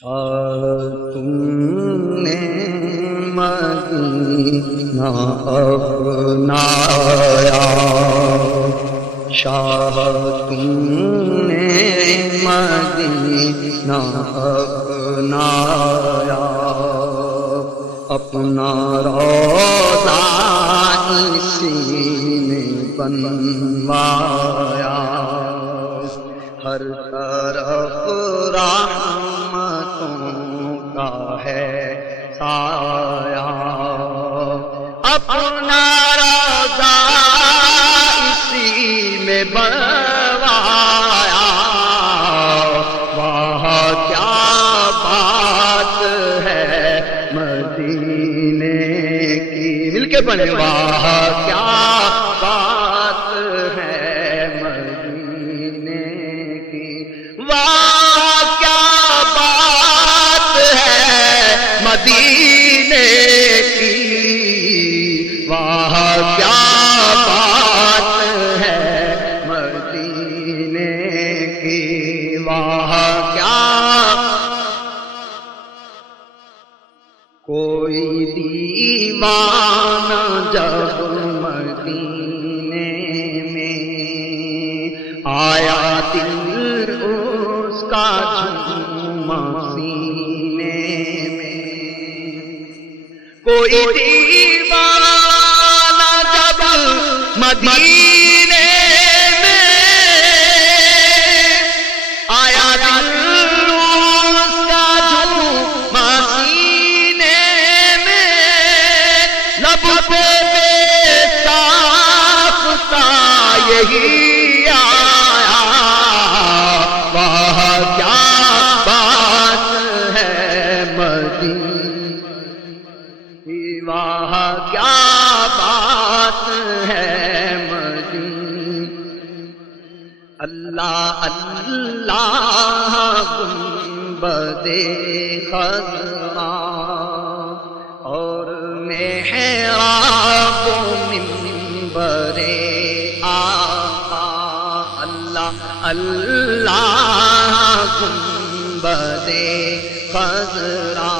تم نے مدینہ اپنایا، شاہ تم نے مدینہ اپنایا، اپنا روضہ اسی نے بنوایا، ہر طرف رحمتوں کا ہے سایہ، اپنا روضہ اسی میں بنوایا، وہاں کیا بات ہے مدینے کی، مل کے پڑھیں، وہاں کیا بات ہے مدینے کی، وہاں کیا بات ہے مدینے کی، وہاں کیا بات ہے مدینے کی، وہاں کیا کوئی دیوانہ جب مدینے میں آیا، دل اس کا جھوما سینے میں، کوئی دیوانہ جب مدینے میں آیا، دل اس کا جھوما سینے میں، لب پہ بے صاف تھا یہی آیا، وہاں کیا بات ہے مدینے، وہاں کیا بات ہے مدینے، اللہ اللہ گنبد خضرا اور محراب و منبر آقا، اللہ اللہ گنبد خضرا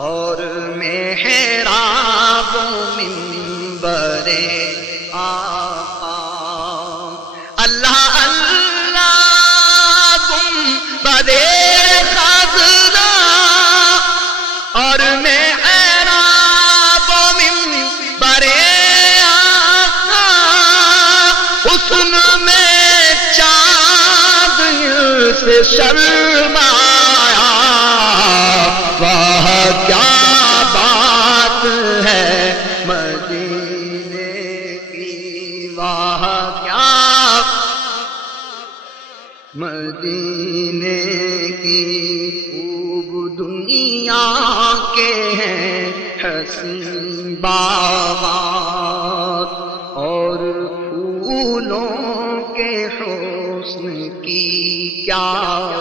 اور محراب و منبر آقا، اللہ اللہ گنبد خضرا اور محراب و منبر آقا، حسن میں چاند سے شرمایا، وہاں کیا بات ہے مدینے کی، وہاں کیا مدینے کی، خوب دنیا کے ہیں حسین باغات اور پھولوں کے حسن کی کیا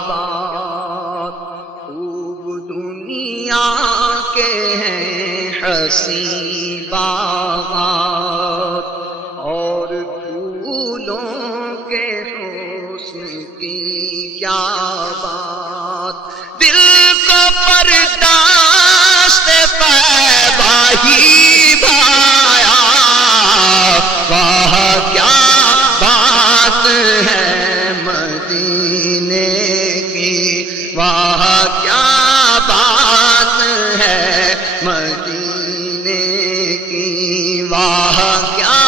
بات، خوب دنیا کے ہیں حسین باغات اور پھولوں کے حسن کی کیا بات، دل کو برداشت پیدا ہی بھایا، وہاں کیا بات ہے مدینے کی، وہاں کیا بات ہے مدینے کی، وہاں کیا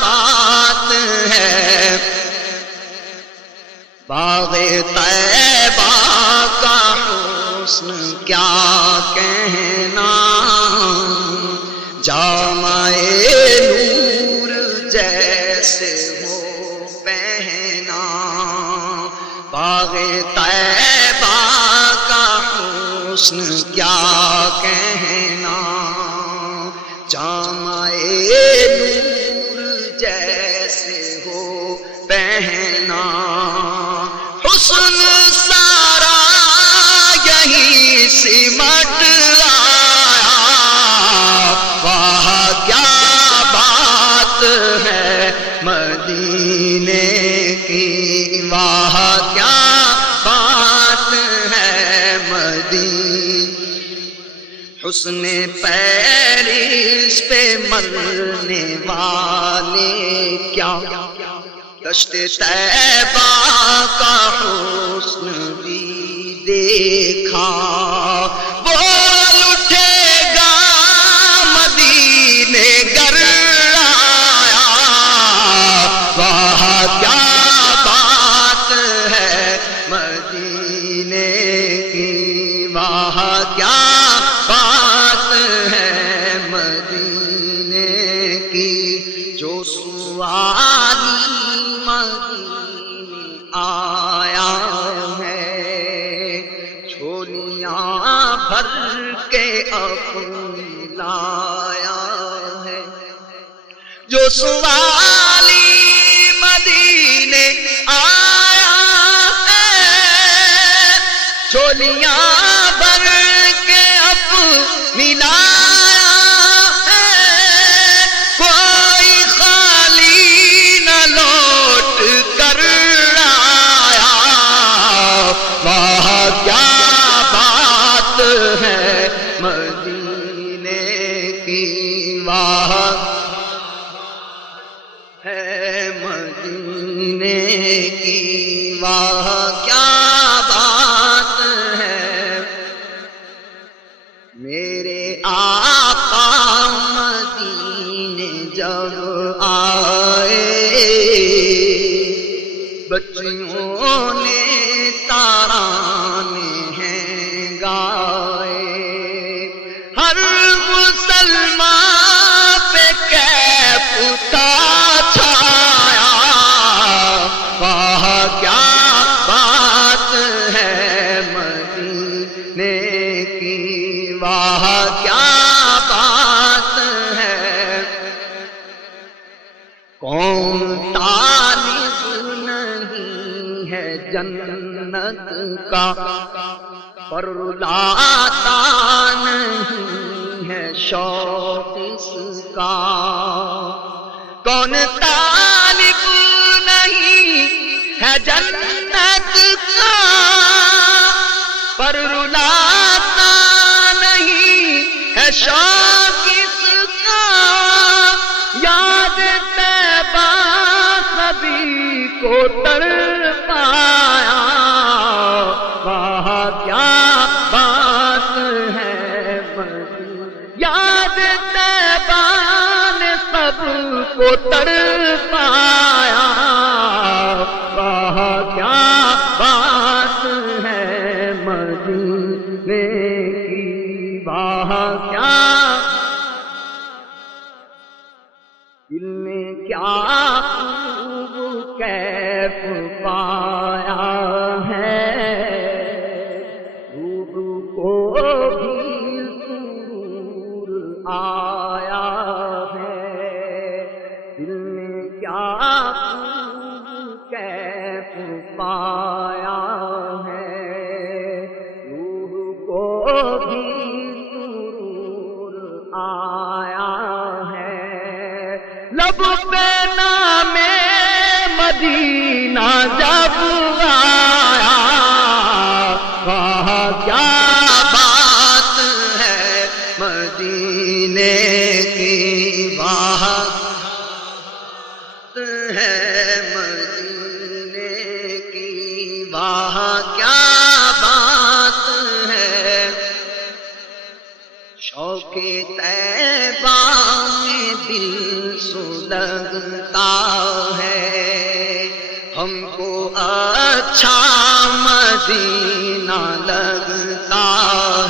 بات ہے، باغ طیبہ کا حسن کیا کہنا، جامع نور جیسے ہو پہنا، باغ طیبہ کا حسن کیا کہنا، جامع نور جیسے ہو پہنا، حسن سارا یہی سمٹ آیا، وہاں کیا بات ہے مدینے کی، وہاں کیا بات ہے حسن پیرس پہ مرنے والے کیا دشت طیبہ کا حسن بھی دیکھا بول اٹھے گا مدینے گر آیا وہاں کیا بات ہے مدینے کی وہاں کیا بات ہے مدینے کی جو سوالی مدینے آیا ہے جھولیاں بھر کے اپنی لایا ہے جو سوالی مدینے آیا ہے جھولیاں بھر کے اپنی لایا ہے کوئی خالی نہ لوٹ کر آیا وہاں کیا بات ہے مدینے کی وہاں ہے مدینے کی وہاں کیا بات ہے میرے آقا مدینے جب آئے بچیوں نے ترانے ہیں گائے ہر مسلمان پہ کیف تھا چھایا وہاں کیا بات ہے مدینے کی وہاں کیا بات ہے کون طالب نہیں ہے جنت کا پر لاتا نہیں ہے شوق اس کا کون طالب نہیں ہے جنت کا پر لاتا نہیں ہے شوق اس کا یاد طیبہ سبھی کو تڑپایا وہاں کیا بات ہے یاد طیبہ نے سب کو تڑپایا وہاں کیا بات ہے مدینے کی وہاں کیا دل نے کیا خوب کیف پایا ہے روح کو بھی سرور آیا ہے دل نے کیا خوب کیف پایا ہے روح کو بھی سرور آیا ہے لب پہ نام مدینہ جب آیا وہاں کیا بات ہے مدینے کی وہاں ہے مدینے کی وہاں کیا بات ہے شوق طیبہ میں دل سلگتا ہے ہم کو اچھا مدینہ لگتا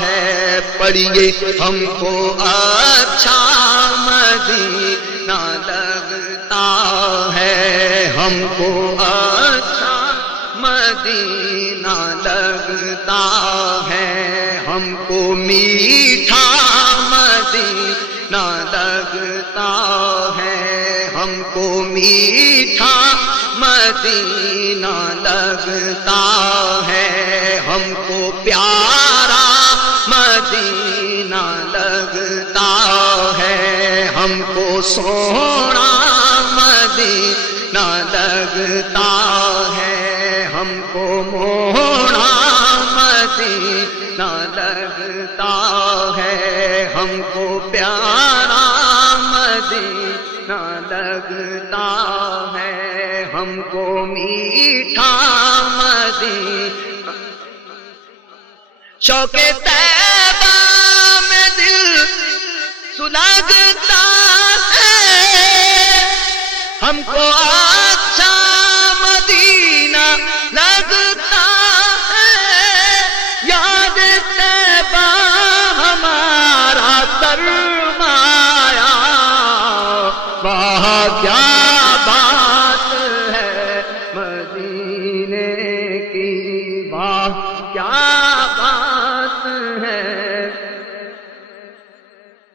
ہے پڑھیے ہم کو اچھا مدینہ لگتا ہے ہم کو اچھا مدینہ لگتا ہے ہم کو میٹھا مدینہ لگتا ہے ہم کو میٹھا مدینہ لگتا ہے ہم کو پیارا مدینہ لگتا ہے ہم کو سونا مدینہ لگتا ہے ہم کو مونا مدینہ لگتا ہے ہم کو پیارا مدینہ لگتا ہے، ہم کو میٹھا مدینہ، شوق طیبہ میں دل سلگتا ہے، ہم کو اچھا مدینہ لگتا ہے، یاد طیبہ ہمارا سرمایہ، وہاں کیا بات ہے مدینے کی، واہ کیا بات ہے،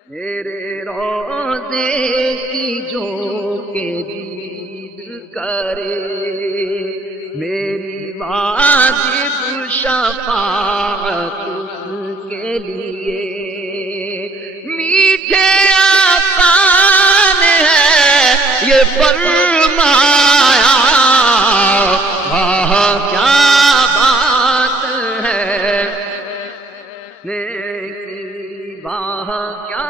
میرے روضے کی جو کہ دید کرے، میری واجب شفاعت اس کے لیے، میٹھے آقا نے ہے یہ فرمایا، واہ کیا بات ہے نیکی، واہ کیا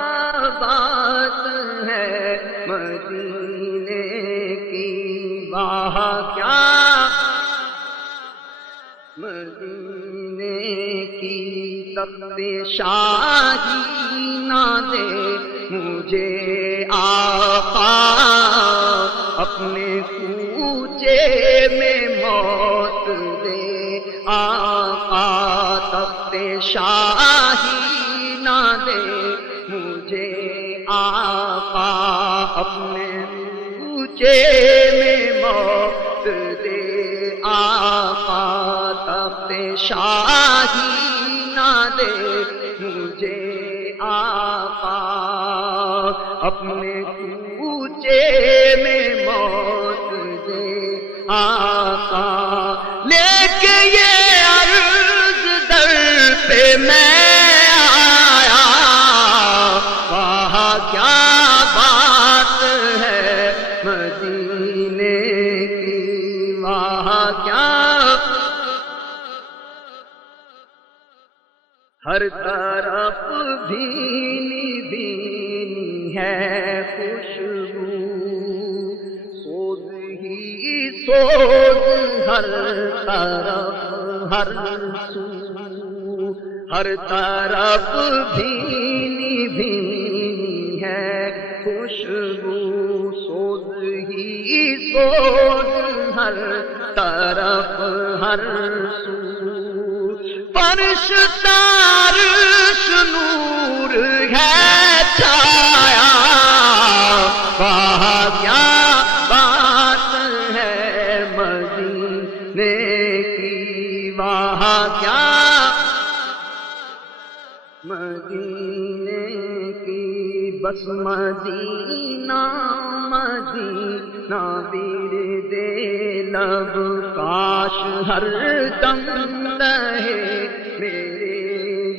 بات ہے مدینے کی، واہ کیا مدینے کی، تخت شاہی نہ دے مجھے آقا، اپنے کوچے میں موت دے آقا، تخت شاہی نہ دے مجھے آقا، اپنے کوچے میں موت دے آقا، تخت شاہی نہ دے مجھے آقا، اپنے کوچے میں موت دے آقا، لے کے یہ عرض در پہ میں آیا، وہاں کیا بات ہے مدینے کی، وہاں کیا، ہر طرف بھینی بھینی ہے خوشبو، سوز ہی سوز ہر طرف ہر سو، ہر طرف بھینی بھینی ہے خوشبو، سوز ہی سوز ہر طرف ہر سو، فرش تارش نور ہے چھایا، وہاں کیا بات ہے مدینے کی، وہاں کیا مدینے کی، بس مدینہ مدینہ ورد لب، کاش ہر دم رہے میرے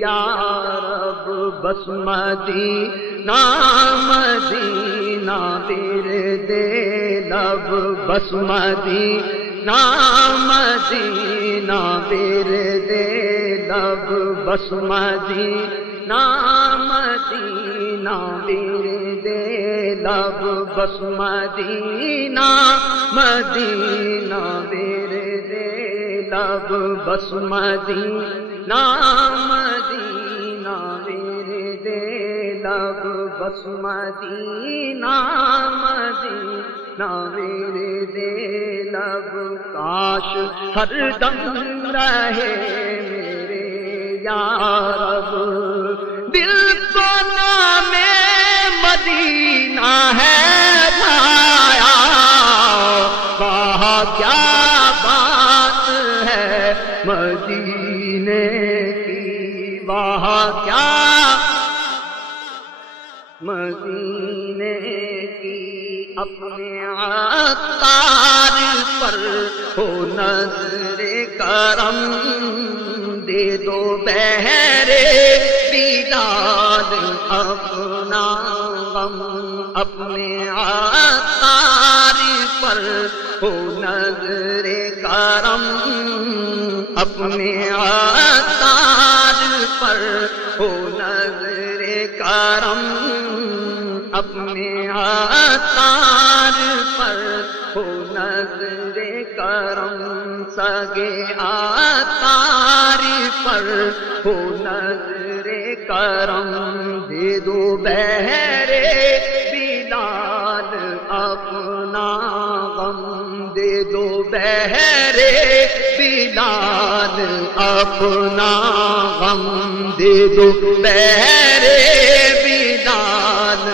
یا رب، بس مدینہ مدینہ ورد لب، بس مدینہ مدینہ ورد لب، بس مدینہ مدینہ ورد لب، بس مدینہ مدینہ ورد لب، بس مدینہ مدینہ ورد لب، بس مدینہ مدینہ ورد لب، کاش ہر دم رہے میرے یا رب، دل کو نام مدینہ ہے بھایا، وہاں کیا بات ہے مدینے کی، وہاں کیا مدینے کی، اپنے عطار پر ہو نظر کرم، دے دو بہرے بیداد اپنا غم، اپنے عطار پر ہو نظر کرم، اپنے عطار پر ہو نظر کرم، کرم اپنے عطار پر ہو نظر کرم سگے عطار پر ہو نظر کرم دے دو بہرے بلال اپنا غم دے دو بہرے بلال اپنا غم دے دو بہرے بلال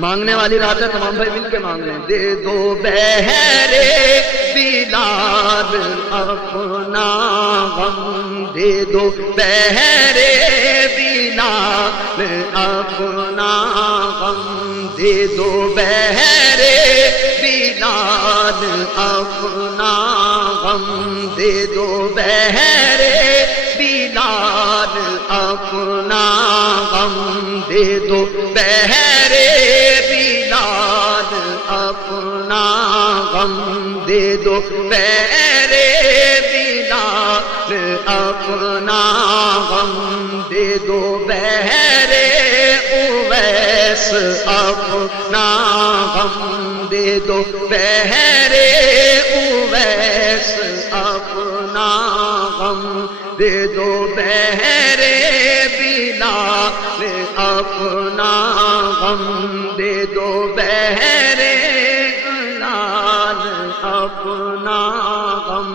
مانگنے والی رات ہے تمام بھائی مل کے مانگ لیں دے دو بہرے بلال اپنا غم دے دو بہرے بلال اپنا غم دے دو بہرے بلال اپنا غم دے دو بہرے بلال اپنا غم دے دو بہرے بلال اپنا غم دے دو بہرے بلال اپنا غم دے دو بہرے اویس اپنا غم دے دو بہرے اویس اپنا غم دے دو بہرے بلال اپنا غم دے دو بہرے بلال اپنا غم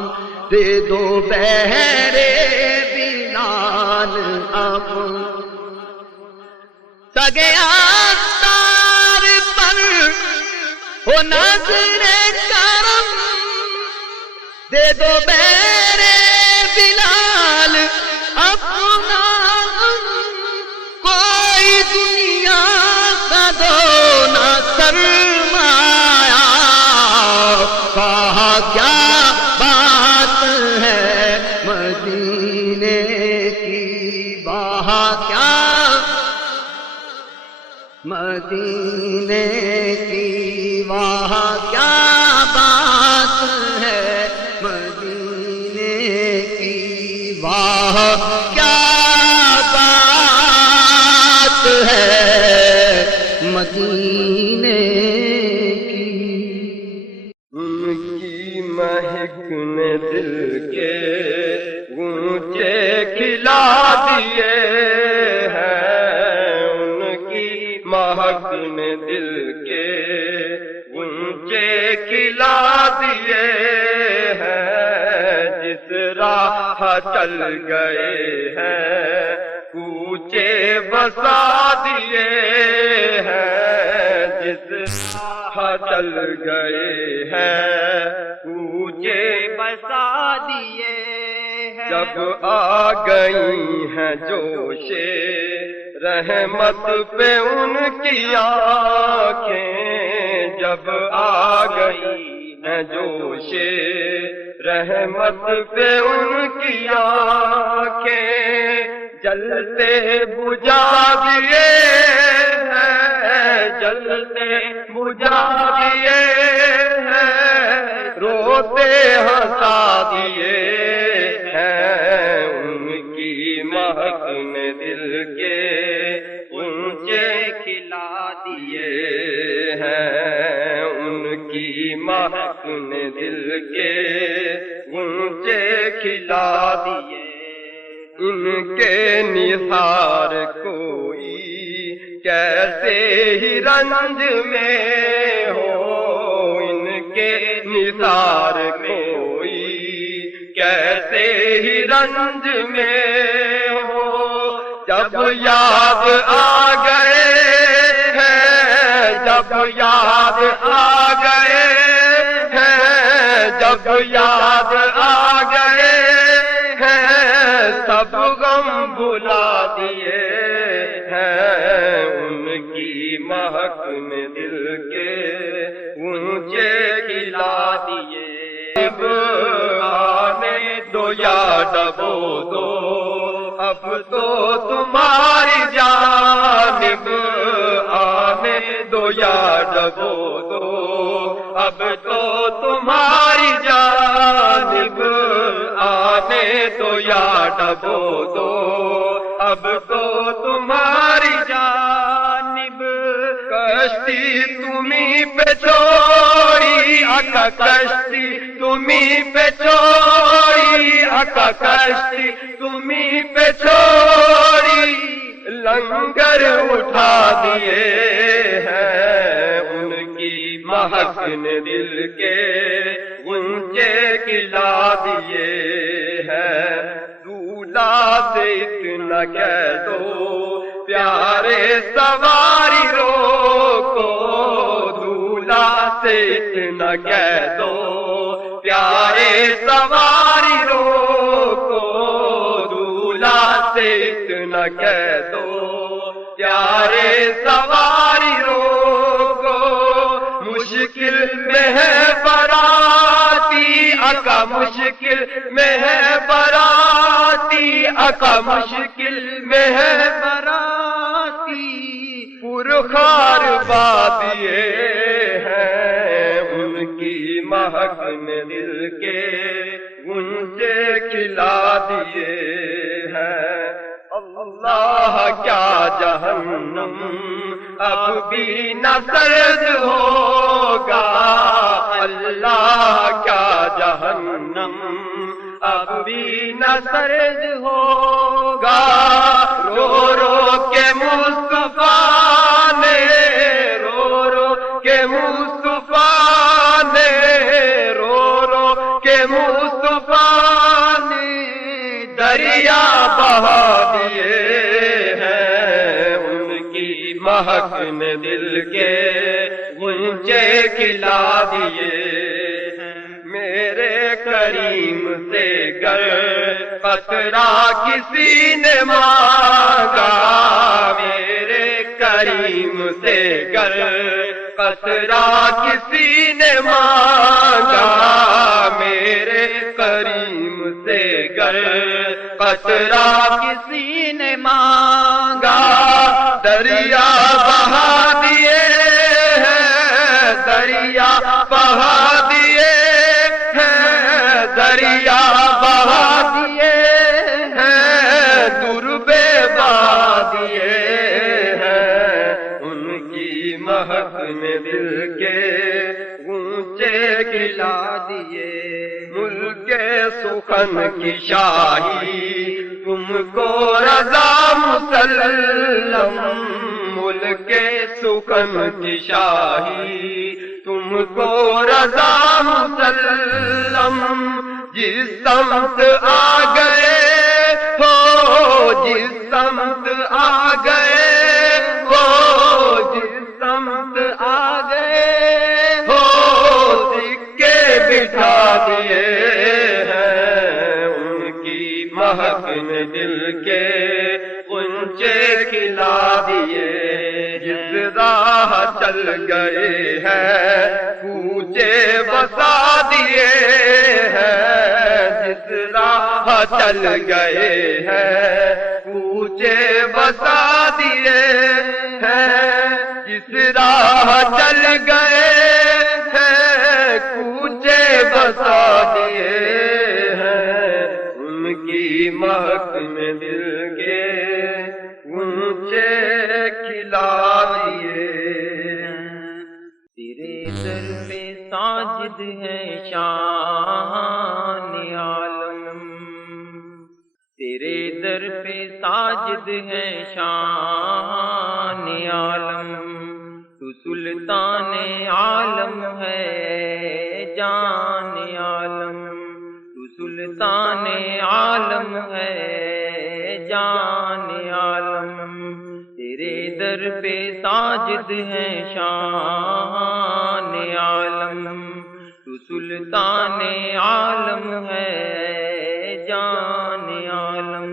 دے دو بہرے بلال اپنا سگے عطار پر ہو نظر کرم دے دو بہرے بلال اپنا کوئی دنیا کا دو نہ سرمایا کہا کیا بات ہے مدینے کی وہاں کیا مدینے کی وہاں کیا بات ہے مدینے کی وہاں کیا بات ہے مدینے کی ان کی مہک نے دل کے اونچے کھلا دیے مہک نے دل کے اونچے کھلا دیے ہیں جس راہ چل گئے ہیں کوچے بسا دیے ہیں جس راہ چل گئے ہیں کوچے بسا دیے ہیں جب آ گئی ہیں جوشے رحمت پہ ان کی آنکھیں جب آ گئی ہیں جوشے رحمت پہ ان کی آنکھیں جلتے بجھا دیے ہیں جلتے بجھا دیے ہیں روتے ہنسا دیے ہیں ان کی مہک نے دل کے اونچے کھلا دیے ہیں ان کی مہک نے دل کے اونچے کھلا دیے ان کے نثار کوئی کیسے ہی رنج میں ہو ان کے نثار کوئی کیسے ہی رنج میں ہو جب یاد آ گئے ہیں جب یاد آ گئے ہیں جب یاد آ گئے ہیں سب غم بھلا دیے ہیں ان کی مہک نے دل کے اونچے کھلا دیے آنے دو یا ڈبو دو اب تو تمہاری جانب آنے دو یا ڈبو دو اب تو تمہاری جانب آنے دو یا ڈبو دو اب تو تمہاری جانب کشتی تمہیں پہ چھوڑی، آقا کشتی تمہیں پہ چھوڑی، آقا کشتی تمہیں پہ چھوڑی، لنگر اٹھا دیے ہیں ان کی مہک نے دل کے غنچے کھلا دیے ہیں، دولہا سے اتنا کہہ دو پیارے سواری روکو، دولہا سے اتنا کہہ دو پیارے سواری روکو، دولہا سے اتنا کہہ دو پیارے سواری روکو، مشکل میں ہے براتی آقا، مشکل میں ہے براتی آقا، مشکل میں ہے براتی، پرخار بادیے ہیں ان کی مہک نے دل کے غنچے کھلا دیے ہیں، اللہ کیا جہنم اب بھی نہ سرد ہوگا، اللہ کیا جہنم اب بھی نہ سرد ہوگا، رو رو کے مصطفیٰ نے، رو رو کے مصطفیٰ نے، رو رو کے مصطفیٰ نے دریا بہا دیے ہیں ان کی مہک نے دل کے غنچے کھلا دیے ہیں، میرے کریم سے گر قطرہ کسی نے مانگا، میرے کریم سے گر قطرہ کسی نے مانگا، میرے کریم سے گر قطرہ کسی نے مانگا، دریا بہا دیے ہیں، دریا بہا دیے ہیں، دریا بہا دیے ہیں، دربے بہا دیے ہیں ان کی مہک نے دل کے غنچے کھلا دیے، ملک سخن کی شاہی تم کو رضا مسلم، ملک سخن کی شاہی تم کو رضا مسلم، جس سمت آ گئے ہو، جس سمت آ گئے ہو، جس سمت آ گئے ہو، سکے بٹھا دیے ہیں ان کی مہک نے دل کے غنچے کھلا دیے، جس راہ چل گئے ہیں کوچے بسا دیے ہیں، جس راہ چل گئے ہیں کوچے بسا دیے ہیں، جس راہ چل گئے ہیں کوچے بسا دیے ہیں ان کی مہک نے دل کے غنچے کھلا دیے، تیرے در پہ ساجد ہے شان عالم، تیرے در پہ ساجد ہے شان عالم، تو سلطان عالم ہے جان عالم، تو سلطان عالم ہے جان عالم، تیرے در پہ ساجد ہے شان عالم، تو سلطان عالم ہے جان عالم،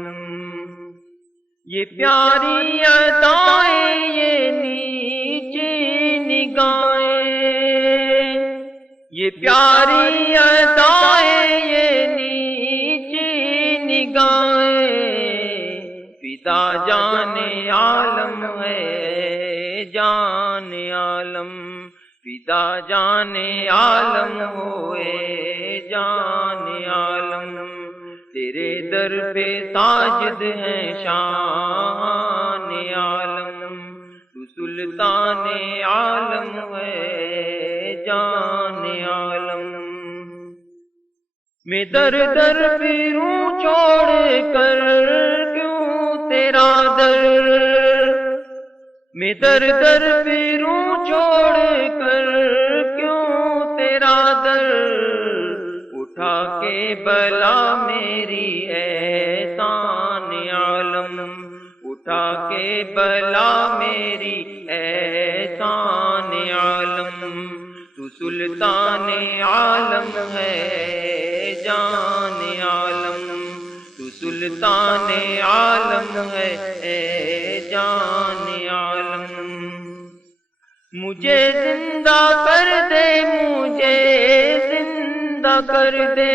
یہ پیاری ادائیں یہ نیچے نگاہیں، یہ پیاری ادائیں یہ نیچے نگاہیں، فدا جان عالم ہے جان عالم، فدا جان عالم ہوئے جان عالم، تیرے در پہ ساجد ہیں شان عالم، تو سلطان عالم ہے جان عالم میں در در پھروں چھوڑ کر کیوں تیرا در میں در در پھروں چھوڑ کر کیوں تیرا در اٹھا کے بلا میری احسان عالم اٹھا کے بلا میری احسان عالم تو سلطان عالم ہے جان عالم تو سلطان عالم ہے جان عالم مجھے زندہ کر دے مجھے زندہ کر دے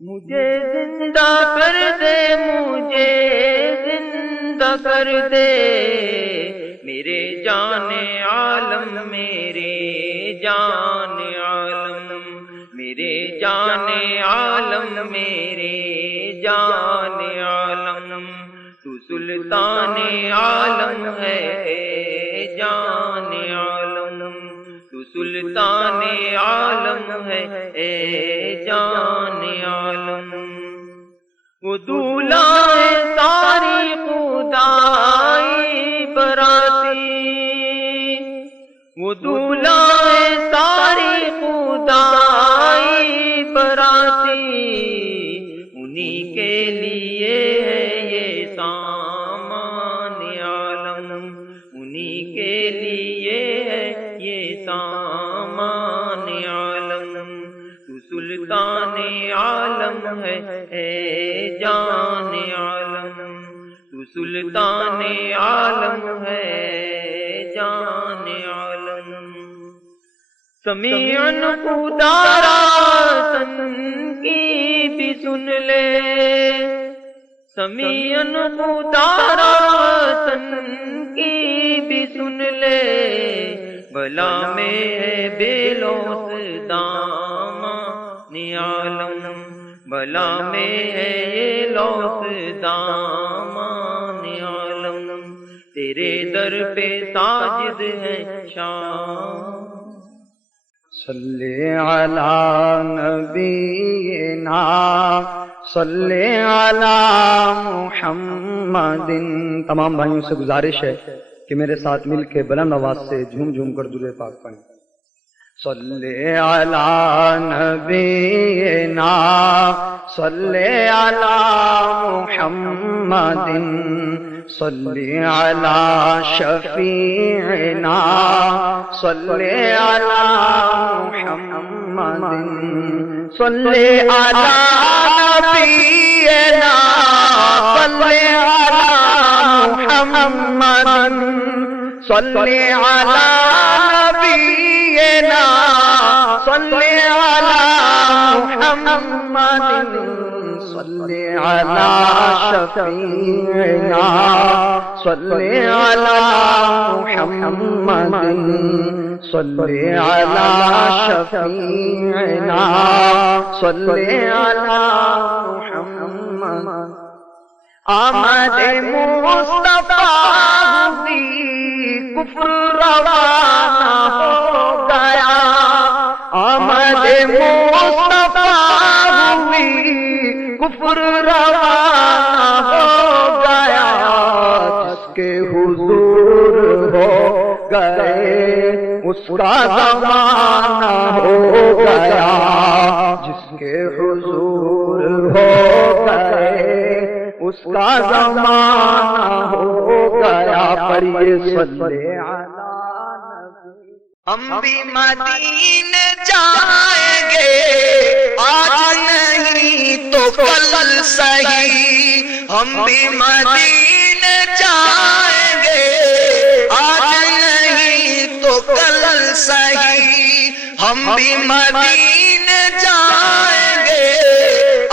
مجھے زندہ کر دے مجھے زندہ کر دے میرے جان عالم میرے جان عالم میرے جان عالم میرے جان عالم تو سلطان عالم ہے جان عالم تو سلطان عالم ہے جان عالم وہ دولہ ساری خدائی براتی وہ دولہ ساری خدائی براتی انہی کے لیے ہے یہ سامان عالم انہی کے لیے ہے یہ سامان عالم تو سلطان عالم ہے جان عالم تو سلطان عالم ہے جان عالم سمیعن خدارا سن کی بھی سن لے سمیعن خدارا سن کی بھی سن لے بلا میں ہے بے لوث دامان عالم بلا میں ہے یہ لوث دامان عالم تیرے در پہ ساجد ہے شان صلی علی نبینا صلی علی محمد. تمام بھائیوں سے گزارش ہے کہ میرے ساتھ مل کے بلند آواز سے جھوم جھوم کر درود پاک پڑھیں. صلی علی نبینا صلی علی محمد صلی علی شفیعنا صلی علی محمد صلی علی نبینا صلی علی محمد صلی علی نبینا صلی علی محمد صلی علی شفیعنا صلی علی محمد صلی علی شفیعنا صلی علی محمد. آمد مصطفیٰ ہوئی کفر روانہ ہو گیا. آمد مصطفیٰ ہوئی کفر روانہ ہو گیا. جس کے حضور ہو گئے اس کا زمانہ ہو گیا. جس کے حضور ہو گئے اس کا زمانہ ہو گیا. پڑھیے صلی علی. ہم بھی مدینے جائیں گے آج نہیں تو کل صحیح. ہم بھی مدینے جائیں گے آج نہیں تو کل صحیح. ہم بھی مدینے جائیں گے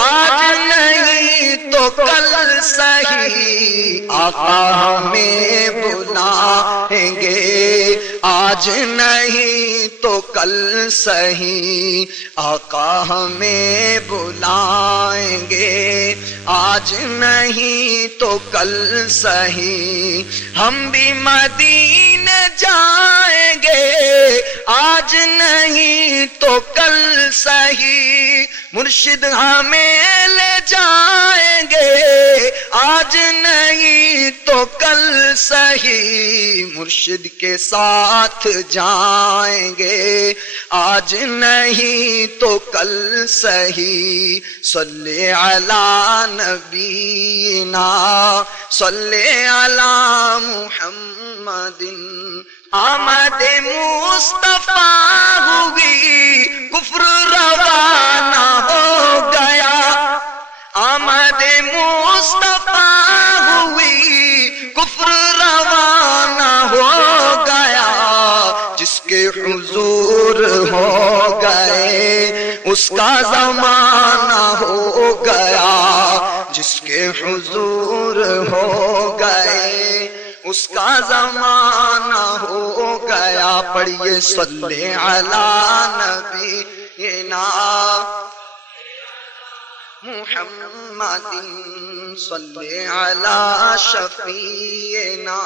آج نہیں تو کل سہی آقا ہمیں بلائیں گے، آج نہیں تو کل سہی آقا ہمیں بلائیں گے، آج نہیں تو کل سہی ہم بھی مدینے جائیں گے، آج نہیں تو کل سہی مرشد ہمیں لے جائیں گے، آج نہیں تو کل سہی مرشد کے ساتھ جائیں گے، آج نہیں تو کل سہی صلی علی نبینا صلی علی محمد، آمد مصطفیٰ ہوئی کفر روانہ ہو گیا، آمد مصطفیٰ ہوئی کفر روانہ ہو گیا، جس کے حضور ہو گئے اس کا زمانہ ہو گیا، جس کے حضور ہو گئے اس کا زمانہ ہو گیا۔ پڑھیے صلی علی نبینا محمد صلی علی شفیعنا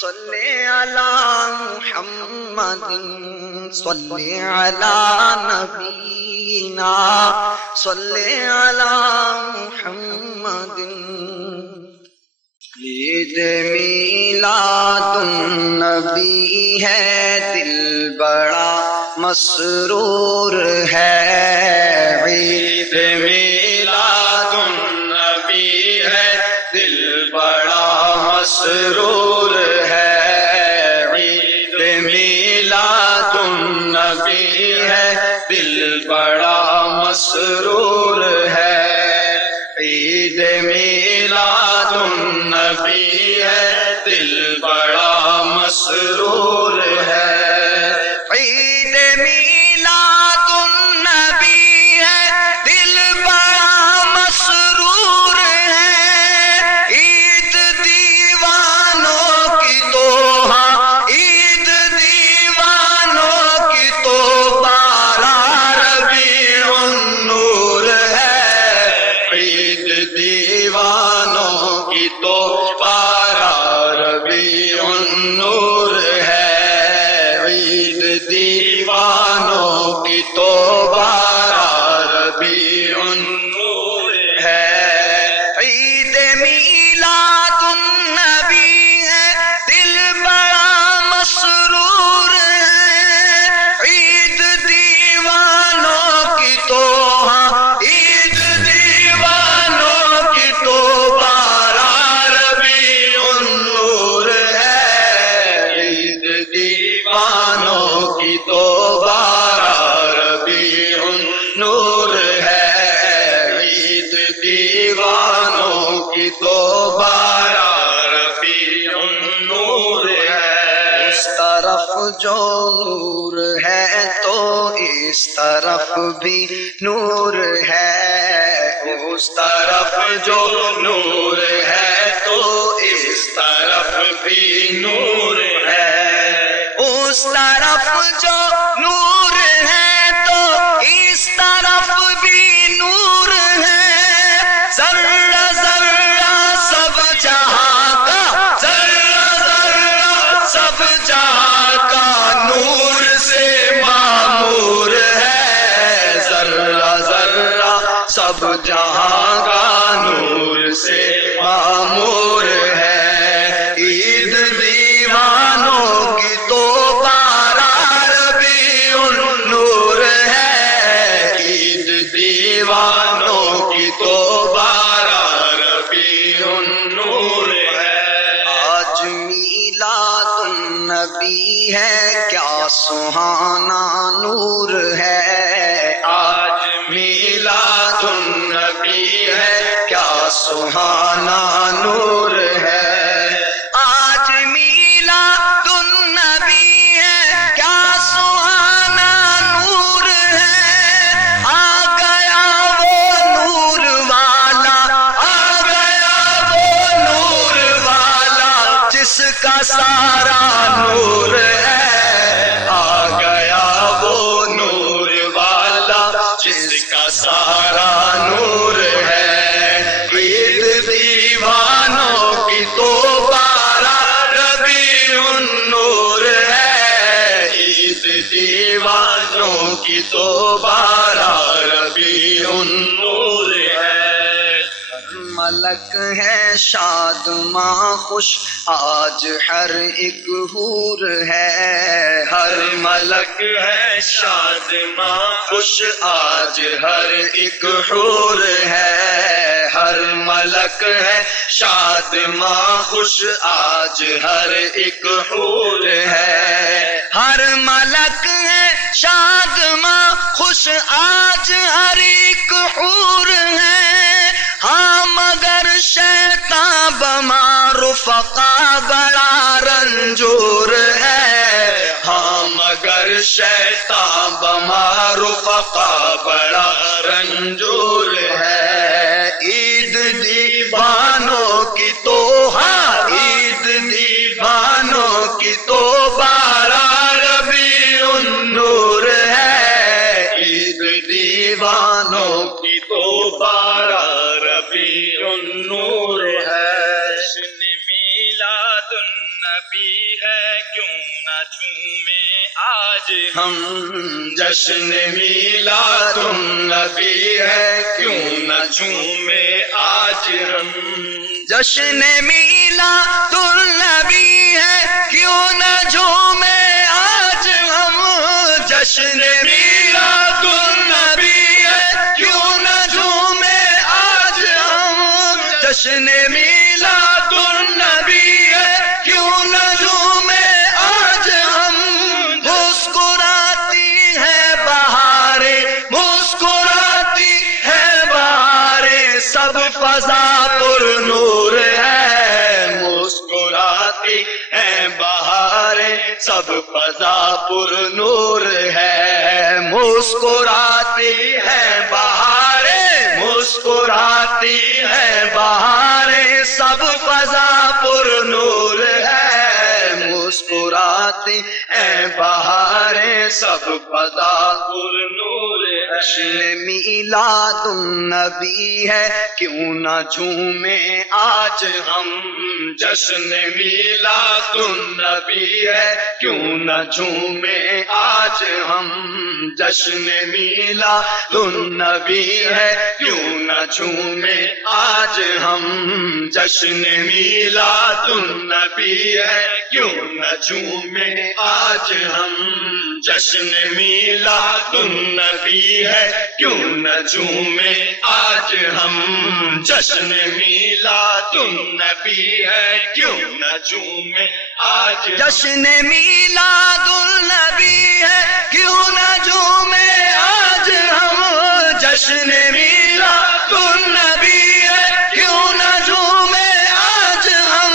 صلی علی محمد صلی علی نبینا صلی علی محمد۔ عید میلاد النبی ہے دل بڑا مسرور ہے، عید میلاد النبی ہے دل بڑا مسرور ہے، عید میلاد النبی ہے دل بڑا مسرور ہے، عید میلاد النبی ہے دل بڑا مسرور ہے، عید میلاد النبی ہے دل بڑا مسرور ہے، عید دیوانوں کی تو ہاں عید دیوانوں کی تو بارہ ربیع النور ہے، عید دیوانوں کی تو بارہ ربیع النور ہے، عید دیوانوں کی تو بارہ ربیع النور ہے، عید میلاد النبی ہے دل بڑا مسرور ہے، عید دیوانوں کی تو ہاں عید دیوانوں کی تو بارہ ربیع النور ہے، عید دیوانوں کی تو بارہ ربیع النور ہے، عید دیوانوں کی تو بارہ ربیع النور ہے، اس طرف جو نور ہے تو اس طرف بھی نور ہے، اس طرف جو نور ہے تو اس طرف بھی نور ہے، اس طرف جو نور ہے تو اس طرف بھی نور ہے، ذرہ ذرہ سب جہاں کا ذرہ ذرہ سب جہاں کا نور سے معمور ہے، ذرہ ذرہ سب جہاں کا نور سے معمور ہے، عید دیوانوں کی تو بارہ ربیع النور ہے، عید دیوانوں کی تو بارہ ربیع النور ہے، آج میلاد النبی ہے کیا سہانا نور ہے، آج میلاد النبی ہے کیا سہانا نور ہے، آج میلاد النبی ہے کیا سہانا نور ہے، آ گیا وہ نور والا، آ دیوانوں کی تو بارہ ربیع النور ہے۔ ملک ہے شاد ماں خوش آج ہر ایک حور ہے، ہر ملک ہے شاد ماں خوش آج ہر ایک حور ہے، ہر ملک ہے شاد ماں خوش آج ہر ایک حور ہے، ہر ملک ہے شاد ماں خوش آج ہر ایک حور ہے، ہاں مگر شیطان بما رفقا بڑا رنجور ہے، ہاں مگر شیطان بما رفقا بڑا رنجور ہے۔ عید دیوانوں کی تو ہاں عید دیوانوں کی تو بارہ ربیع النور ہے، عید دیوانوں کی تو بارہ ربیع النور ہے۔ جشن میلاد النبی ہے کیوں نہ جھومیں آج ہم جشن میلاد النبی ہے کیوں نہ جھومیں آج ہم، جشن میلاد النبی ہے کیوں نہ جھومے آج ہم، جشن میلاد النبی ہے کیوں نہ جھومے آج ہم، جشن میلاد النبی ہے کیوں نہ جھومے آج ہم، مسکراتی ہے بہاریں مسکراتی ہے بہاریں سب فضا پر نور ہے، مسکراتی ہیں بہاریں سب فضا پر نور ہے، مسکراتی ہے بہاریں مسکراتی ہیں بہاریں سب فضا پر نور ہے، مسکراتی ہے بہاریں سب فضا پر نور ہے۔ جشن میلاد النبی ہے کیوں نہ جھومیں آج ہم، جشن میلاد النبی ہے کیوں نہ جھومیں آج ہم، جشن میلاد النبی ہے کیوں نہ جھومیں آج ہم، جشن میلاد النبی ہے کیوں نہ جھومیں آج ہم، جشن میلاد النبی ہے کیوں نہ جھومیں آج ہم، جشن میلاد النبی ہے کیوں نہ جھومیں آج ہم، جشن میلاد النبی ہے کیوں نہ جھومیں آج ہم، جشن میلاد النبی ہے کیوں نہ جھومیں آج ہم،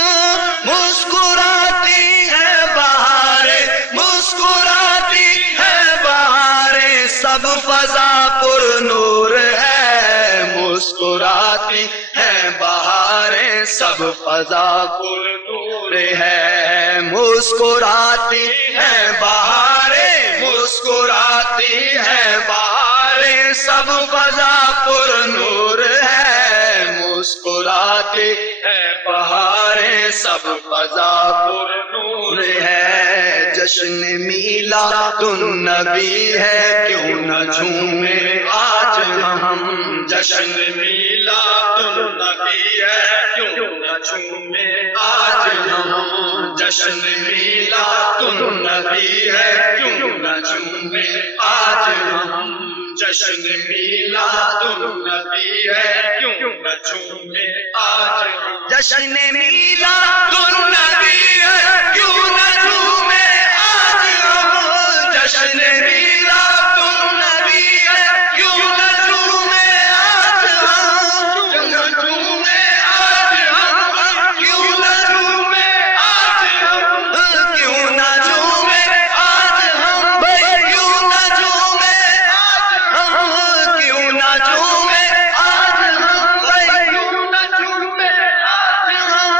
مسکراتی ہے بہاریں مسکراتی ہے بہاریں سب فضا پر نور ہے، مسکراتی ہے بہاریں سب فضا پر نور ہے، مسکراتی ہے بہاریں مسکراتی ہے بہاریں سب فضا پر نور ہے، مسکراتی ہے بہاریں سب فضا پر نور ہے، جشن میلاد النبی ہے کیوں نہ جھومیں آج ہم، جشن میلاد النبی ہے کیوں نہ جھومیں آج ہم، جشن میلاد النبی ہے کیوں نہ جھومیں آج ہم، جشن میلاد النبی ہے کیوں نہ جھومیں آج ہم، جشن میلاد النبی ہے کیوں نہ جھومیں آج ہم، جشن میلاد النبی ہے کیوں نہ جھومیں آج ہم، جھومیں آج ہم، کیوں نہ جھومیں آج ہم، کیوں نہ جھومیں آج ہم، بھائی کیوں نہ جھومیں آج ہم، کیوں نہ جھومیں آج ہم، بھائی کیوں نہ جھومیں آج ہم،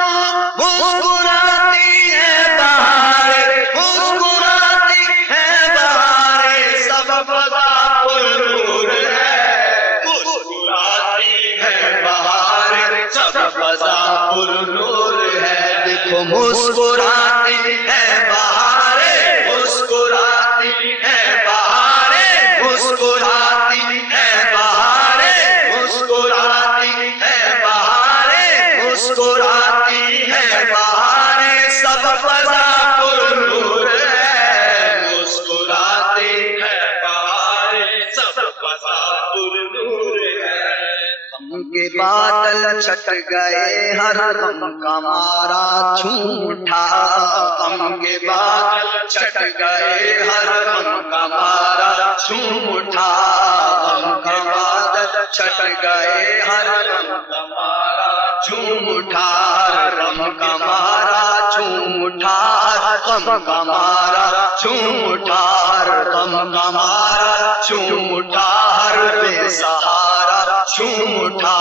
مسکراتی ہے بہاریں مسکراتی ہے بہاریں سب فضا پر نور ہے، مسکراتی ہے بہاریں سب فضا پر نور ہے، دیکھو مسکراتی ہے بہاریں مسکراتی ہے کے بادل چھٹ گئے ہر غم کا مارا جھوم اٹھا غم کے بادل چھٹ گئے ہر غم کا مارا جھوم اٹھا غم کے بادل چھٹ گئے ہر غم کا مارا جھوم اٹھا غم کا مارا جھوم اٹھا غم کا مارا جھوم اٹھا غم کا مارا جھوم اٹھا بے سہارا جھوم اٹھا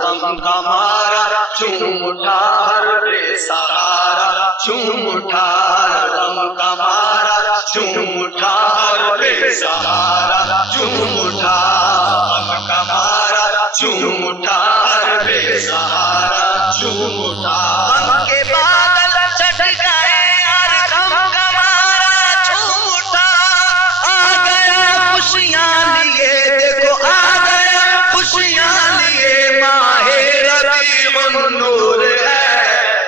غم کا مارا جھوم اٹھا بے سہارا جھوم اٹھا غم کا مارا جھوم اٹھا بے سہارا جھوم اٹھا غم کا مارا جھوم اٹھا بے سہارا جھوم اٹھا غم کے بادل چھٹ گئے ہر غم کا مارا جھوم اٹھا آ گیا خوشیاں لیے دیکھو آ گیا خوشیاں لیے ماہ ربیع النور ہے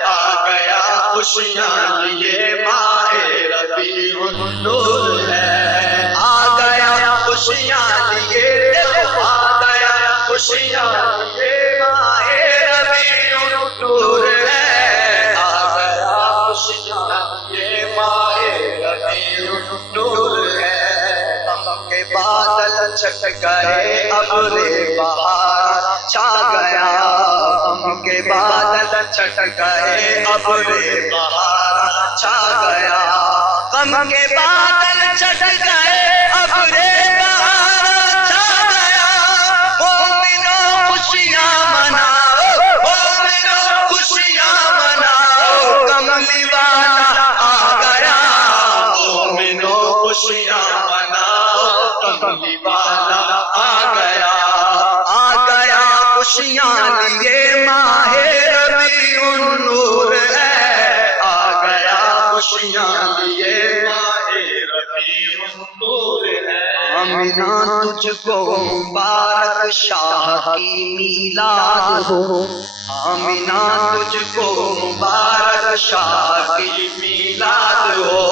آ گیا خوشیاں لیے ماہ ربیع النور ہے آ گیا خوشیاں لیے دیکھو آ گیا خوشیاں لیے ماہ ربیع النور ہے آ گیا خوشیاں لیے ماہ ربیع النور ہے غم کے بادل چھٹ گئے ابر بہار چھا گیا غم کے بادل چھٹ گئے ابر بہار چھا گیا غم کے بادل چھٹ گئے ابر بہار چھا گیا مومنوں خوشیاں مناؤ مومنوں خوشیاں مناؤ کملی والا آ گیا مومنوں خوشیاں مناؤ کملی والا آ گیا خوشیاں لیے ماہ ربیع النور ہے آ گیا خوشیاں لیے ماہ ربیع النور ہے آمینہ تجھ کو مبارک شاہ کی میلاد ہو آمینہ تجھ کو مبارک شاہ کی میلاد ہو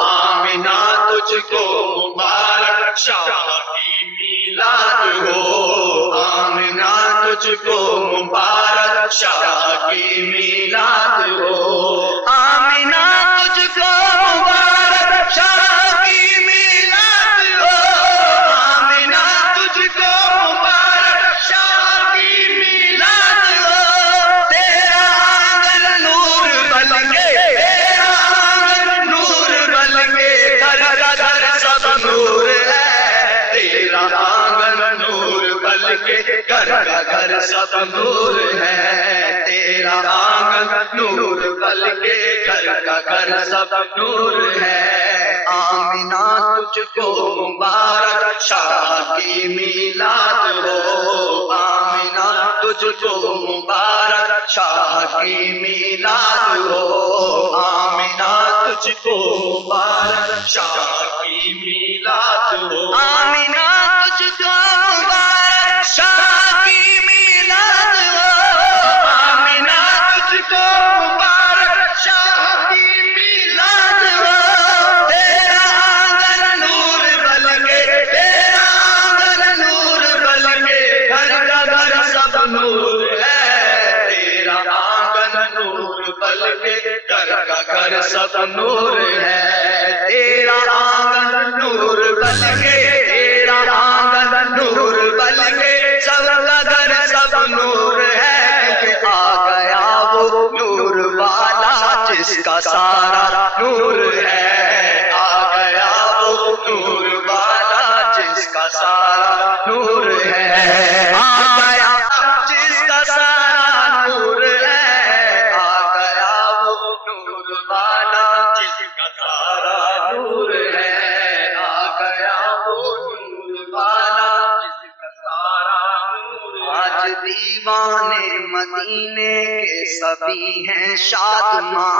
آمینہ تجھ کو مبارک شاہ کی میلاد ہو آمینہ تجھ کو مبارک شاہ کی میلاد ہو آمینہ تجھ کو مبارک شاہ کی میلاد ہو آمینہ تجھ کو مبارک شاہ کی میلاد ہو تیرا آنگن نور بن کے تیرا آنگن نور بن کے گھر گھر سب نور ہے تیرا آنگن نور بن کے گھر گھر سب نور ہے تیرا آنگن نور بل کے گھر گھر سب نور ہے آمینہ تجھ کو مبارک شاہ کی میلاد ہو آمینہ تجھ کو مبارک شاہ کی میلاد ہو آمینہ تجھ کو مبارک شاہ کی میلاد ہو آمینہ تجھ کو مبارک شاہ کی میلاد ہو آمینہ تجھ کو مبارک شاہ کی میلاد ہو تیرا آنگن نور بل کے تیرا آنگن نور بل کے گھر گھر سب نور ہے تیرا آنگن نور بل کے گھر گھر سب نور ہے تیرا آنگن نور بل کے تیرا آنگن نور بل کے سب گھر سب نور ہے کہ آ گیا وہ نور والا جس کا سارا نور ہے آ گیا وہ نور والا جس کا سارا نور ہے آ گیا جس کا سارا نور ہے آ گیا وہ نور والا جس کا سارا نور ہے آ گیا وہ نور والا جس کا سارا نور آج دیوانے مدینے کے سبھی ہیں شادماں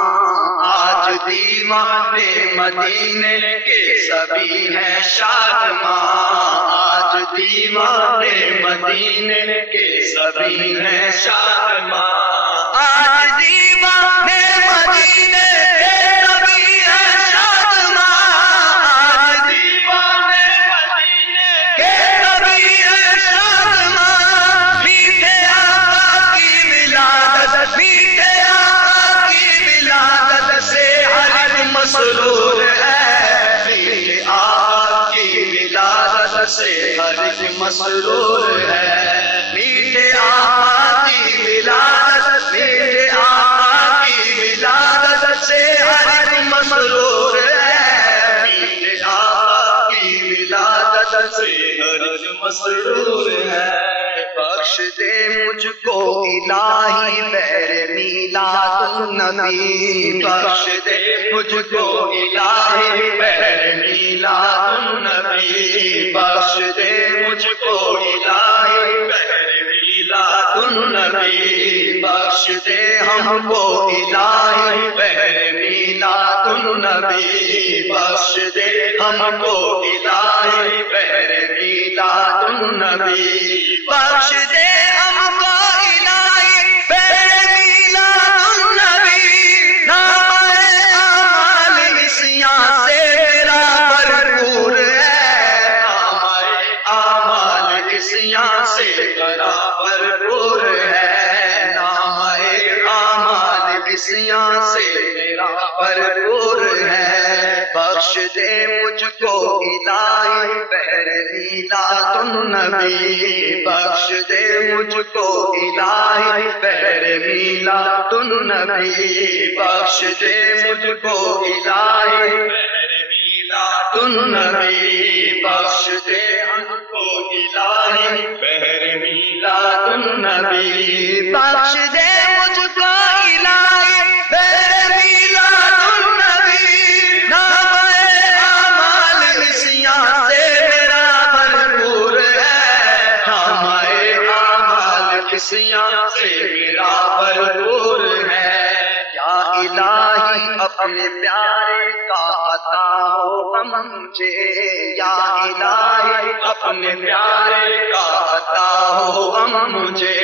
آج دیوانے مدینے کے سبھی ہیں شادماں آج دیوانے مدینے کے سبھی ہیں شادماں آج دیوانے مدینے کے سبھی ہیں شادماں آج دیوانے مدینے کے سبھی ہیں شادماں میٹھے مسرور ہے، میٹھے آقا کی ولادت، میٹھے آقا کی ولادت سے ہر ایک مسرور ہے، میٹھے آقا کی ولادت سے ہر ایک مسرور ہے۔ بخش دے مجھ کو الہی بہر میلاد النبی، بخش دے مجھ کو الہی بہر میلاد النبی، بخش دے مجھ کو الہی بہر میلاد النبی، بخش دے ہم کو الہی بہر میلاد النبی، بخش دے ہم کو الہی بہر میلاد النبی، بخش دے ہم کو الہی بہر میلاد النبی، نام اعمال عصیاں سے میرا بھرپور ہے، نام اعمال عصیاں سے میرا بھرپور ہے، نام اعمال عصیاں سے میرا بھرپور ہے۔ بخش دے مجھ کو الہی بہر میلاد النبی، بخش دے مجھ کو الہی بہر میلاد النبی، بخش دے مجھ کو الہی بہر میلاد النبی، بخش دے ہم کو الہی بہر میلاد النبی، بخش دے مجھ کو الہی بہر میلاد النبی، نام اعمال عصیاں سے میرا بھرپور ہے، نام اعمال عصیاں سے میرا بھرپور ہے۔ یا الہی اپنے پیارے کا عطا ہو غم مجھے، یا الہی اپنے پیارے کا عطا ہو غم مجھے،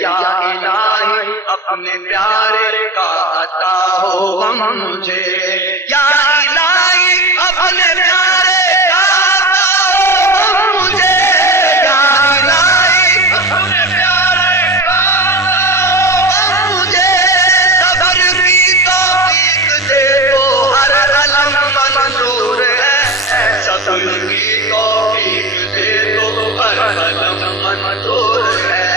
یا الہی اپنے پیارے کا عطا ہو غم مجھے، یا الہی اپنے پیارے کا عطا ہو غم مجھے، یا الہی اپنے پیارے کا عطا ہو غم مجھے، صبر کی توفیق دے تو ہر علم منظور ہے، صبر کی توفیق دے تو ہر علم منظور ہے،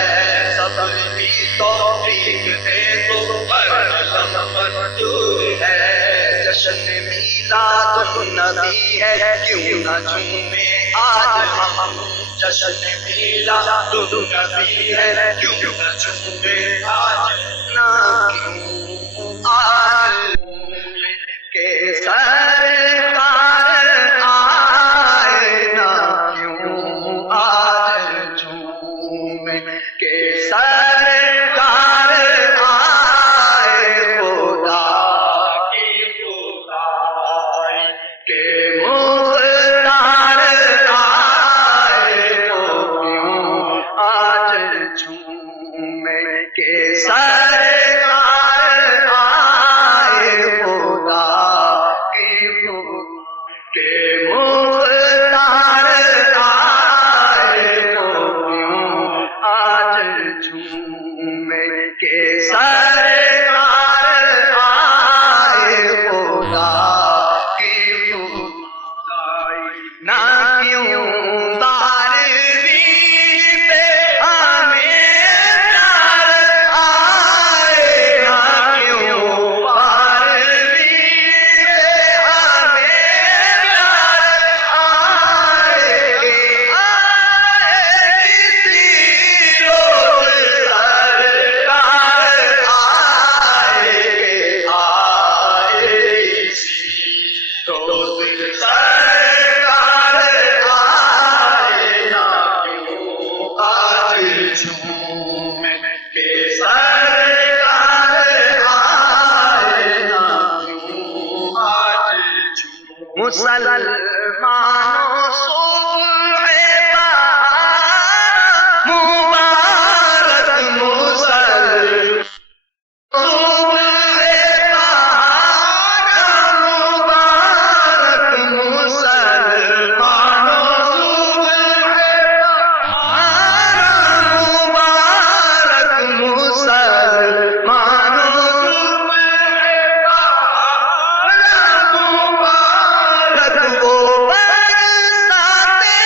صبر کی توفیق دے تو ہر علم منظور ہے۔ جشن میلاد النبی ہے کیوں نہ جھومے آج ہم، جشن میلاد النبی ہے کیوں نہ جھومے آج، نہ کیوں آج کے سرکار آئے، نہ کیوں آج جھومے کے سرکار آئے، خدا کی خدائی کے مختار آئے، تو کیوں آج جھومے کے سرکار آئے، خدا کی کے مختار آئے، تو کیوں آج جھومے کے سرکار آئے، خدا کی خدائی، نہ کیوں بارہویں پہ ہمیں پیار آئے، نہ کیوں بارہویں پہ ہمیں پیار آئے، اسی روز سرکار آئے، اسی روز سرکار آئے، نہ کیوں آج جھومے کے سرکار آئے، نہ کیوں آج جھومے۔ مسلمانوں صبح بہار مبارک، مسلمانوں صبح بہار مبارک، مسلمانوں صبح بہار مبارک، مسلمانوں صبح بہار مبارک، وہ برساتے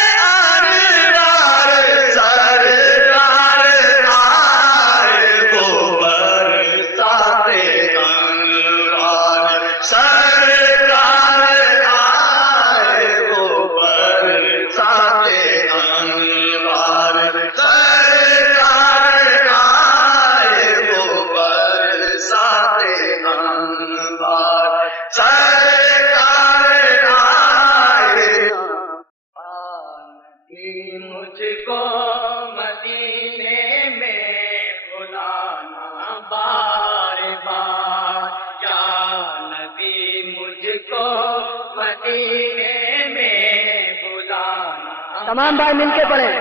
تمام بھائی مل کے پڑھیں.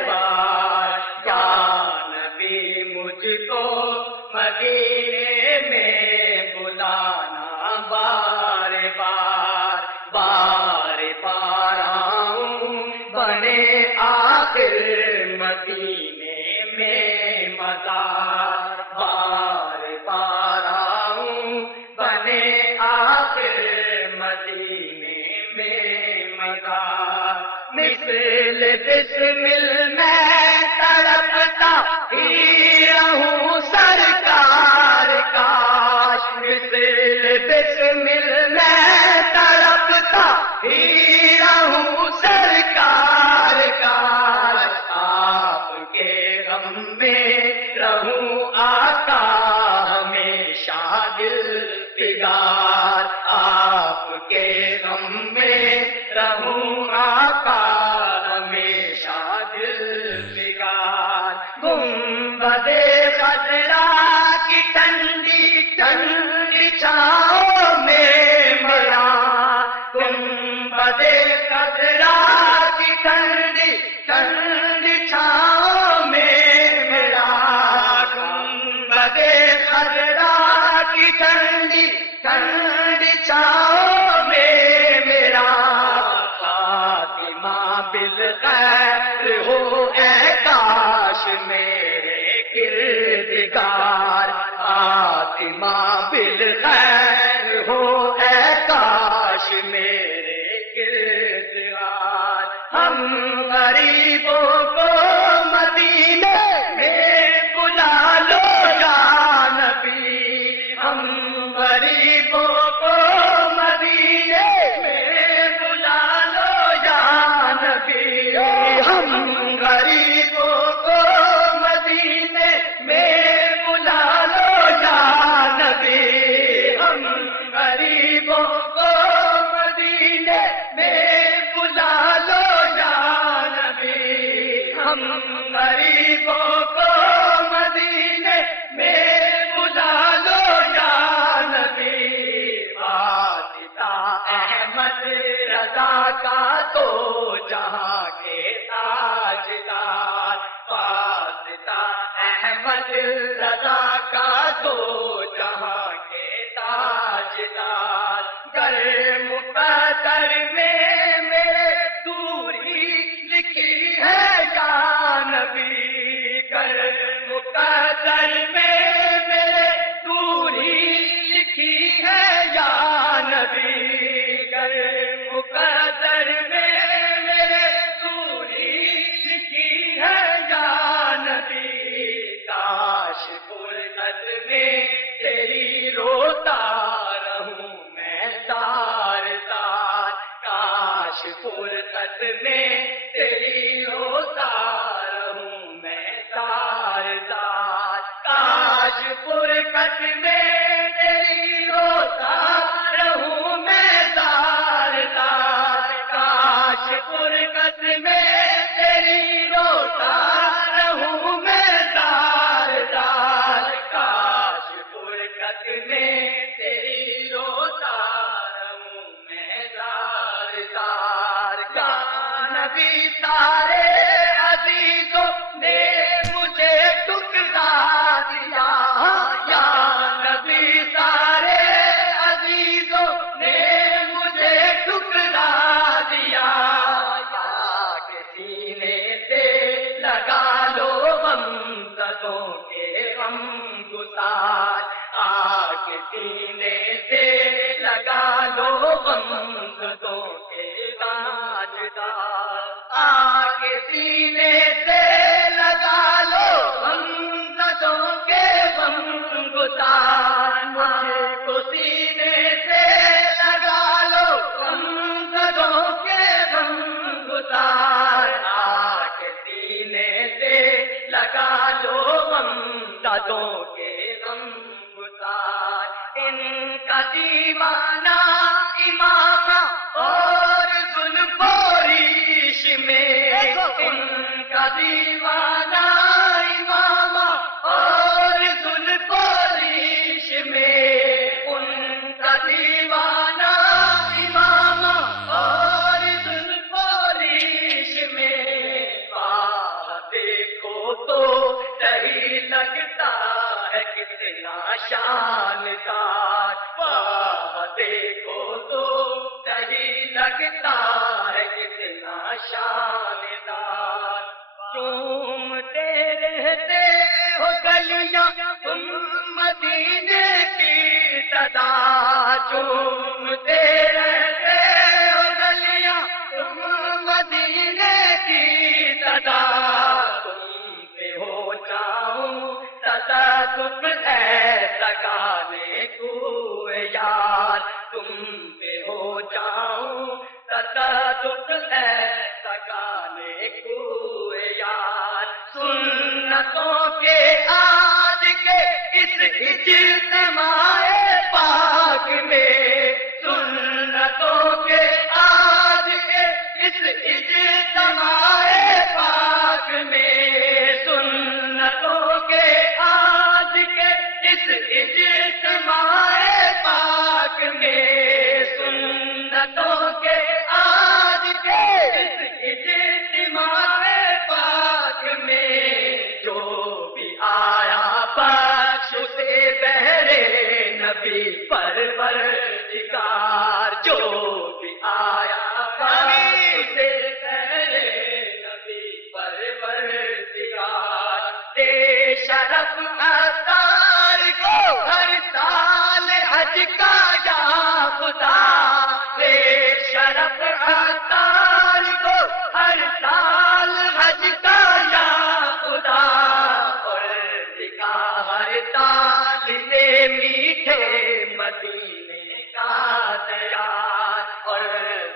یا نبی مجھ کو مدینے میں بلانا بار بار بار بار آؤں بنے آخر مدینے میں مزار بار بار آؤں بنے آخر مدینے میں مزار مثل بسمل میں تڑپتا ہی رہوں سرکار کاش مثل بسمل میں تڑپتا ہی رہوں سرکار کاش آپ کے غم میں رہوں آقا ہمیشہ دل پگار آپ کے غم میں رہوں آقا ہمیشہ دل پگار گنبد خضرا کی ٹھنڈی ٹھنڈی چھاؤں میں میرا گنبد خضرا کی ٹھنڈی ٹھنڈی چھاؤں میں میرا گنبد خضرا کی ٹھنڈی ٹھنڈی چھاؤں میں میرا فاطمہ بالخیر ہو اے کاش میرے کردگار فاطمہ بالخیر ہو اے کاش میرے کردگار ہم غریبوں کو مدینے میں بلا لو یا نبی ہم غریبوں کو مدینے میں بلا لو یا نبی ہم غریبوں کو مدینے میں بلا لو یا نبی ہم غریبوں کو مدینے میں بلا لو یا نبی ہم غریبوں کو مدینے میں بلا لو یا نبی واسطہ احمد رضا کا تو جہاں کے تاجدار واسطہ احمد رضا کا تو جہاں کے تاجدار گر مقدر میں میرے دوری لکھی ہے یا نبی گر مقدر میں میرے دوری لکھی ہے یا نبی گر مقدر میں میرے دوری لکھی ہے یا نبی کاش فرصت میں تیری روتا رہوں میں تار تار کاش فرصت میں تیری روتا رہوں میں تار تار کاش فرصت میں تیری روتا رہوں میں تار تار کاش فرصت میں تیری روتا رہوں میں تار تار کاش فرصت میں تیری روتا رہوں میں تار تار یا نبی سارے عزیزوں نے مجھے ٹکرا دیا یا نبی سارے عزیزوں نے مجھے ٹکرا دیا یا کے سینے سے لگا لو غم زدوں کے غم گسار آگ سینے سے لگا لو غم زدوں کے تاجدار آگ سینے سے لگا لو غم زدوں کے غم گسار مجھے کو سینے سے لگا لو غم زدوں کے غم گسار آگ سینے سے لگا لو غم زدوں کے غم گسار ان کا دیوانہ امام اور ذوالفریش میں ان کا دیوانہ امام اور ذوالفریش میں ان کا دیوانہ امام اور ذوالفریش میں چومتے رہتے ہو گلیاں تم مدینے کی صدا چومتے رہتے ہو گلیاں تم مدینے کی صدا تم پہ ہو جاؤں تصدق ہے سگانے کو یار تم پہ ہو جاؤں تصدق ہے سگانے کو یار سنتوں کے آج کے اس اجتماع پاک میں سنتوں کے آج کے اس اجتماع پاک میں سنتوں کے آج کے اس اجتماع پاک میں سنتوں کے آج کے اس اجتماع پاک میں جو بھی آیا بخش سے بہرے نبی پروردگار جو بھی آیا بخش سے بہرے نبی پروردگار دے شرف عطار کو ہر سال حج کا یا خدا دے شرف عطار کو ہر سال حج کا یا خدا اور دکھا ہر تال سے میٹھے مدینے کا دیار اور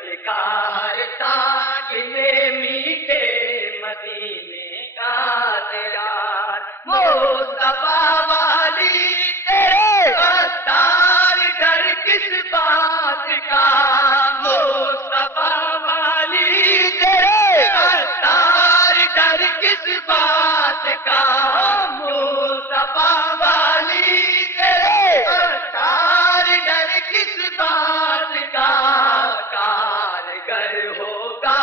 دکھا ہر تال سے میٹھے مدینے کا دیار مصطفیٰ والی تیرے ستار ڈر کس بات کا مصطفیٰ والی تیرے ستار ڈر کس بات کا مصطفیٰ والی تیرے ستار ڈر کس بات کا کارگر ہوگا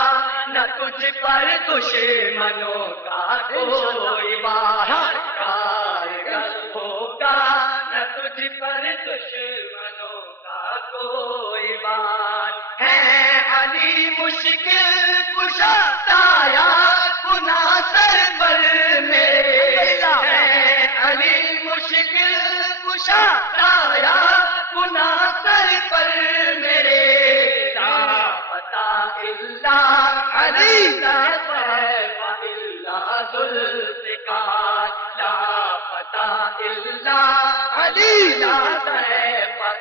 نہ تجھ پر دشمنوں کا کوئی بار کارگر ہوگا نہ تجھ پر دشمنوں کا کوئی بار ہے علی مشکل کشا سایہ گناہ سر پر میرے ہے علی مشکل کشا سایہ گناہ سر پر میرے لا پتہ اللہ علی لا ذوالفقار لا پتہ اللہ علی لا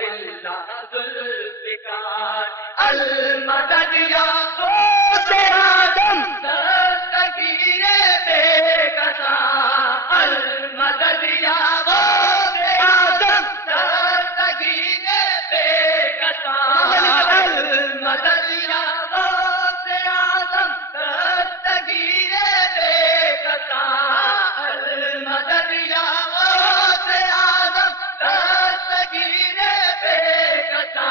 الا ذوالفقار المدد یا غوث آدم دستگیر بے قصا المدد یا غوث آدم دستگیر بے قصا المدد یا غوث آدم دستگیر بے قصا المدد یا غوث آدم دستگیر بے قصا